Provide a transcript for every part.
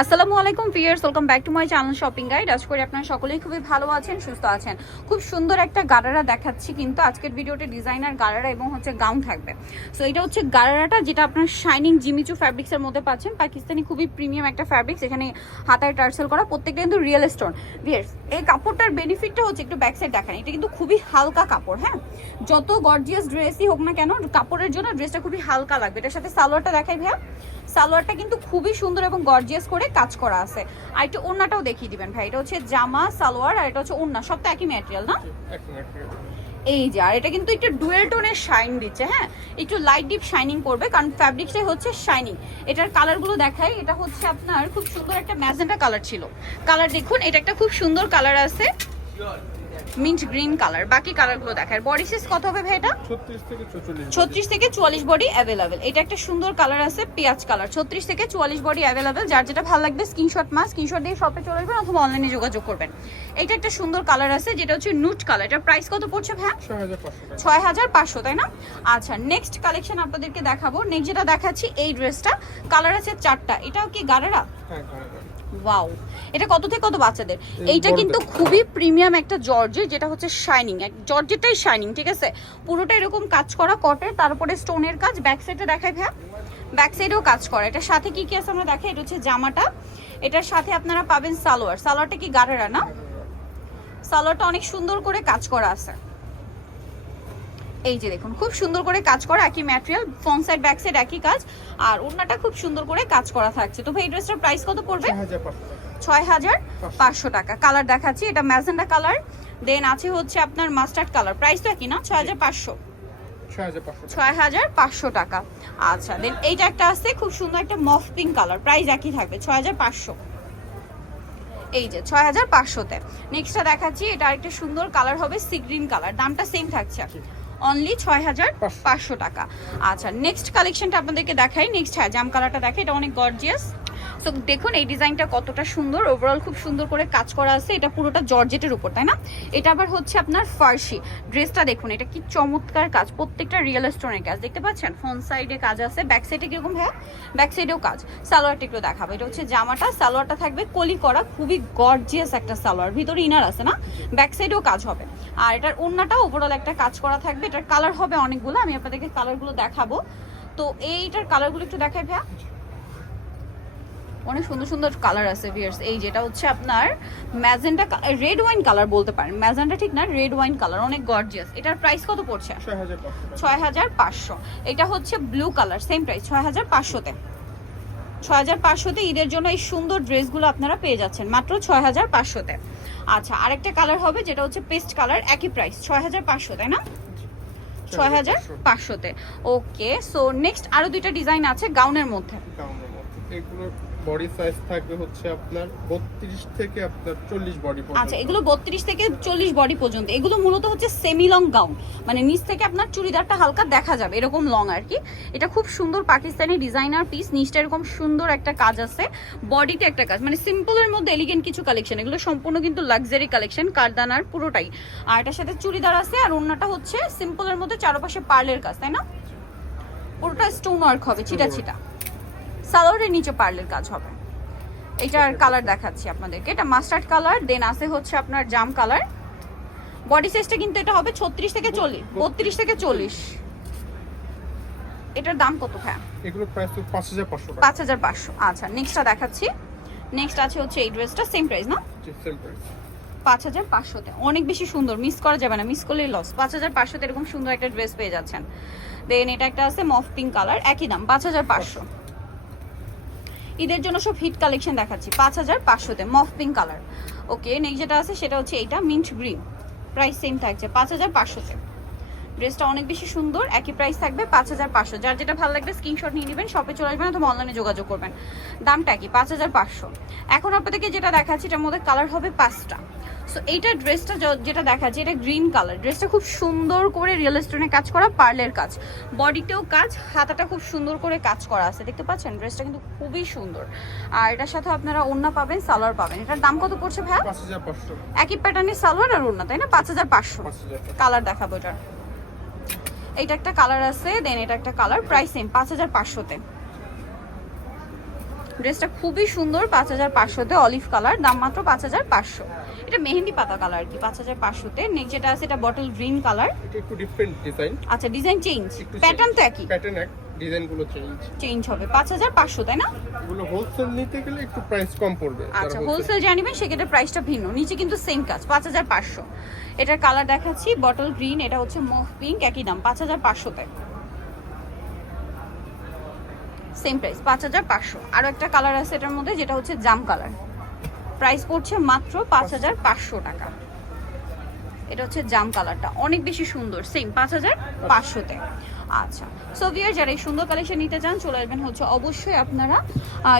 আসসালামু আলাইকুম viewers, welcome back to my channel shopping guide. আশা করি আপনারা সকলেই খুবই ভালো আছেন, সুস্থ আছেন। খুব সুন্দর একটা গারারা দেখাচ্ছি, কিন্তু আজকের ভিডিওতে ডিজাইনার গারারা এবং হচ্ছে গাউন থাকবে। সো এটা হচ্ছে গারারাটা, যেটা আপনার শাইনিং জিমিচু ফ্যাব্রিক্সের মধ্যে পাচ্ছেন। পাকিস্তানি খুবই প্রিমিয়াম একটা ফ্যাব্রিক্স, এখানে হাতায় টার্সেল করা, প্রত্যেকটা কিন্তু রিয়েল স্টোন। ভিউয়ার্স, এই কাপড়টার বেনিফিটটা হচ্ছে একটু ব্যাক সাইড দেখান, এটা কিন্তু খুবই হালকা কাপড়। হ্যাঁ, যত গর্জিয়াস ড্রেসই হোক না কেন, কাপড়ের জন্য ড্রেসটা খুবই হালকা লাগবে। এটার সাথে সালোয়ারটা দেখাই ভাইয়া। সালোয়ারটা কিন্তু খুবই সুন্দর এবং গর্জিয়াস করে কাজ করা আছে। আর একটু ওড়নাটাও দেখিয়ে দিবেন ভাই। এটা হচ্ছে জামা, সালোয়ার, আর এটা হচ্ছে ওড়না, সব তো একই ম্যাটেরিয়াল না? এই যে, আর এটা কিন্তু একটু ডুয়েল টোনের শাইন দিচ্ছে। হ্যাঁ, একটু লাইট ডিপ শাইনিং করবে, কারণ ফ্যাব্রিকটাই হচ্ছে শাইনিং। এটার কালারগুলো দেখাই। এটা হচ্ছে আপনার খুব সুন্দর একটা ম্যাজেন্টা কালার ছিল, কালার দেখুন। এটা একটা খুব সুন্দর কালার আছে, মিন্ট গ্রিন কালার। বাকি কালারগুলো দেখায়। বডি সাইজ কত হবে ভাই? এটা 36 থেকে 44 বডি অ্যাভেলেবেল। এটা একটা সুন্দর কালার আছে, পেঁয়াজ কালার। 36 থেকে 44 বডি অ্যাভেলেবেল। যার যেটা ভালো লাগবে স্ক্রিনশট দিয়ে শপে চলে আসবেন অথবা অনলাইনে যোগাযোগ করবেন। এটা একটা সুন্দর কালার আছে, যেটা হচ্ছে নুট কালার। এটার প্রাইস কত পড়ছে ভাই? 6500, তাই না? আচ্ছা, নেক্সট কালেকশন আপনাদেরকে দেখাবো। নেক্সট যেটা দেখাচ্ছি, এই ড্রেসটা কালার আছে 4টা। এটাও কি গারারা? ওয়াও, এটা কত থেকে কত বাচ্চাদের? এইটা কিন্তু খুবই প্রিমিয়াম একটা জর্জেট, যেটা হচ্ছে শাইনিং। জর্জেটটাই শাইনিং, ঠিক আছে? পুরোটা এরকম কাজ করা কটের, তারপরে স্টোনের কাজ। ব্যাক সাইডে দেখাই ভাইয়া, ব্যাক সাইডেও কাজ করা। এটার সাথে কি কি আছে আমরা দেখাই। এটা হচ্ছে জামাটা, এটার সাথে আপনারা পাবেন সালোয়ার। সালোয়ারটা কি গারারা না? সালোয়ারটা অনেক সুন্দর করে কাজ করা আছে। এই যে দেখুন, খুব সুন্দর করে কাজ করা, একই material, front side back side একই কাজ। আর ওড়নাটা খুব সুন্দর করে কাজ করা থাকছে। তো ভাই, এই ড্রেসটার প্রাইস কত পড়বে? 6500 টাকা। কালার দেখাচ্ছি, এটা ম্যাজেন্টা কালার, দেন আছে হচ্ছে আপনার মাস্টার্ড কালার। প্রাইস তো একই না? 6500 টাকা। আচ্ছা, দেন এইটা একটা আছে খুব সুন্দর একটা মফ পিঙ্ক কালার, প্রাইস একই থাকবে 6500। এই যে 6500-তে। নেক্সটটা দেখাচ্ছি, এটা আরেকটা সুন্দর কালার হবে, সি গ্রিন কালার। দামটা সেম থাকছে, অনলি 6500 টাকা। আচ্ছা, নেক্সট কালেকশনটা আপনাদেরকে দেখাই। নেক্সট, হ্যাঁ, জাম কালারটা দেখাই। এটা অনেক গর্জিয়াস। সো দেখুন এই ডিজাইনটা কতটা সুন্দর, ওভারঅল খুব সুন্দর করে কাজ করা আছে। এটা পুরোটা জর্জেটের উপর, তাই না? এটা আবার হচ্ছে আপনার ফার্সি। ড্রেসটা দেখুন, এটা কি চমৎকার কাজ, প্রত্যেকটা রিয়েল স্টোনের কাজ। দেখতে পাচ্ছেন ফ্রন্ট সাইডে কাজ আছে, ব্যাক সাইডে কিরকম ভাইয়া? ব্যাক সাইডেও কাজ। সালোয়ারটা একটু দেখাবো। এটা হচ্ছে জামাটা, সালোয়ারটা থাকবে কলি করা, খুবই গর্জিয়াস একটা সালোয়ার। ভিতরে ইনার আছে না, ব্যাক সাইডেও কাজ হবে। আর এটার ওড়নাটা ওভারঅল একটা কাজ করা থাকবে। এটার কালার হবে অনেকগুলো, আমি আপনাদেরকে কালারগুলো দেখাবো। তো এইটার কালারগুলো একটু দেখাই ভাইয়া। অনেক সুন্দর সুন্দর কালার আছে ভিউয়ার্স। এই যেটা হচ্ছে আপনার ম্যাজেন্টা, রেড ওয়াইন কালার বলতে পারেন। ম্যাজেন্টা ঠিক না, রেড ওয়াইন কালার, অনেক গর্জিয়াস। এটার প্রাইস কত পড়ছে? 6500। এটা হচ্ছে ব্লু কালার, সেম প্রাইস 6500-তে। 6500-তে ঈদের জন্য এই সুন্দর ড্রেসগুলো আপনারা পেয়ে যাচ্ছেন মাত্র 6500-তে। আচ্ছা, আরেকটা কালার হবে, যেটা হচ্ছে পেস্ট কালার, একই প্রাইস 6500, তাই না? 6500-তে। ওকে, সো নেক্সট আরো দুইটা ডিজাইন আছে গাউনের মধ্যে। এগুলো বডি সাইজ থাকবে হচ্ছে আপনার 32 থেকে আপনার 40 বডি পর্যন্ত। আচ্ছা, এগুলো 32 থেকে 40 বডি পর্যন্ত। এগুলো মূলত হচ্ছে সেমি লং গাউন, মানে নিচ থেকে আপনার চুড়িদারটা হালকা দেখা যাবে, এরকম লং আর কি। এটা খুব সুন্দর পাকিস্তানি ডিজাইনার পিস। নিচটা এরকম সুন্দর একটা কাজ আছে, বডিতে একটা কাজ, মানে সিম্পলের মধ্যে এলিগেন্ট কিছু কালেকশন। এগুলো সম্পূর্ণ কিন্তু লাক্সারি কালেকশন, কারদানার পুরোটাই। আর এটার সাথে চুড়িদার আছে, আর ওড়নাটা হচ্ছে সিম্পলের মধ্যে চারপাশে পার্লের কাজ, তাই না? পুরোটা স্টোন ওয়ার্ক হবে, ছিটা ছিটা। সালোয়ারের নিচে পার্লের কাজ হবে। এটার কালার দেখাচ্ছি আপনাদেরকে, এটা মাস্টার্ড কালার, দেন আছে হচ্ছে আপনার জাম কালার। বডি সাইজটা কিন্তু এটা হবে 36 থেকে 40, 32 থেকে 40। এটার দাম কত ভাই? এগুলো প্রাইস তো 5500 টাকা। 5500। আচ্ছা, নেক্সটটা দেখাচ্ছি। নেক্সট আছে হচ্ছে এই ড্রেসটা, সেম প্রাইস না? সেম প্রাইস 5500-তে। অনেক বেশি সুন্দর, মিস করা যাবে না, মিস করলেই লস। 5500-তে এরকম সুন্দর একটা ড্রেস পেয়ে যাচ্ছেন। দেন এটা একটা আছে মফ পিঙ্ক কালার, একই দাম 5500। ঈদের জন্য সব হিট কালেকশন দেখাচ্ছি 5500-তে, মফ পিঙ্ক কালার। ওকে, নেক্সট যেটা আছে সেটা হচ্ছে এইটা মিন্ট গ্রিন, প্রাইস সেম থাকছে 5500-তে। ড্রেসটা অনেক বেশি সুন্দর, একই প্রাইস থাকবে 5500। যার যেটা ভালো লাগবে স্ক্রিনশট নিয়ে নেবেন, শপে চলে আসবেন অথবা অনলাইনে যোগাযোগ করবেন। দামটা কি? 5500। এখন আপনাদেরকে যেটা দেখাচ্ছি এটার মধ্যে কালার হবে 5টা। সো এইটা ড্রেসটা যেটা দেখাচ্ছি, এটা গ্রিন কালার। ড্রেসটা খুব সুন্দর করে রিয়েল স্টোনে কাজ করা, পার্লের কাজ, বডিতেও কাজ, হাতাটা খুব সুন্দর করে কাজ করা আছে। দেখতে পাচ্ছেন ড্রেসটা কিন্তু খুবই সুন্দর। আর এটার সাথে আপনারা ওড়না পাবেন, সালোয়ার পাবেন। এটার দাম কত পড়ছে ভাই? 5500। একই প্যাটার্নের সালোয়ার আর ওড়না, তাই না? 5500। কালার দেখাবো এটার। এইটা একটা কালার আছে, দেন এটা একটা কালার, প্রাইস সেম 5500-তে। ড্রেসটা খুবই সুন্দর, 5500-তে, অলিভ কালার, দাম মাত্র 5500। এটা মেহেন্দি পাতা কালার আর কি, 5500-তে। নেক্সট যেটা আছে এটা বটল গ্রিন কালার। এটা একটু ডিফারেন্ট ডিজাইন। আচ্ছা, ডিজাইন চেঞ্জ, একটু প্যাটার্ন তো একই, প্যাটার্ন এক, ডিজাইন গুলো চেঞ্জ হবে। 5500, তাই না? এগুলো হোলসেল নিতে গেলে একটু প্রাইস কম পড়বে। আচ্ছা, হোলসেল জানিবেন সেক্ষেত্রে প্রাইসটা ভিন্ন, নিচে কিন্তু সেম কাজ, 5500। এটার কালার দেখাচ্ছি বটল গ্রিন, এটা হচ্ছে মভ পিঙ্ক, একই দাম 5500-তে, সেম প্রাইস 5500। আরও একটা কালার আছে এটার মধ্যে যেটা হচ্ছে জাম কালার, প্রাইস পড়ছে মাত্র 5500 টাকা। এটা হচ্ছে জাম কালারটা, অনেক বেশি সুন্দর, সেম 5500-তে। আচ্ছা, সো ভিউয়ার যারা এই সুন্দর কালেকশন নিতে চান চলে আসবেন হচ্ছে অবশ্যই আপনারা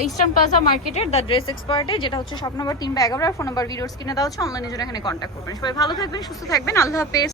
ইস্টার্ন প্লাজা মার্কেটের দ্য ড্রেস এক্সপার্টে, যেটা হচ্ছে shop number 3/11, phone number videos কিনে দেওয়া হচ্ছে, অনলাইনে জন্য এখানে কন্ট্যাক্ট করবেন। সবাই ভালো থাকবেন, সুস্থ থাকবেন, আল্লাহ হাফেজ।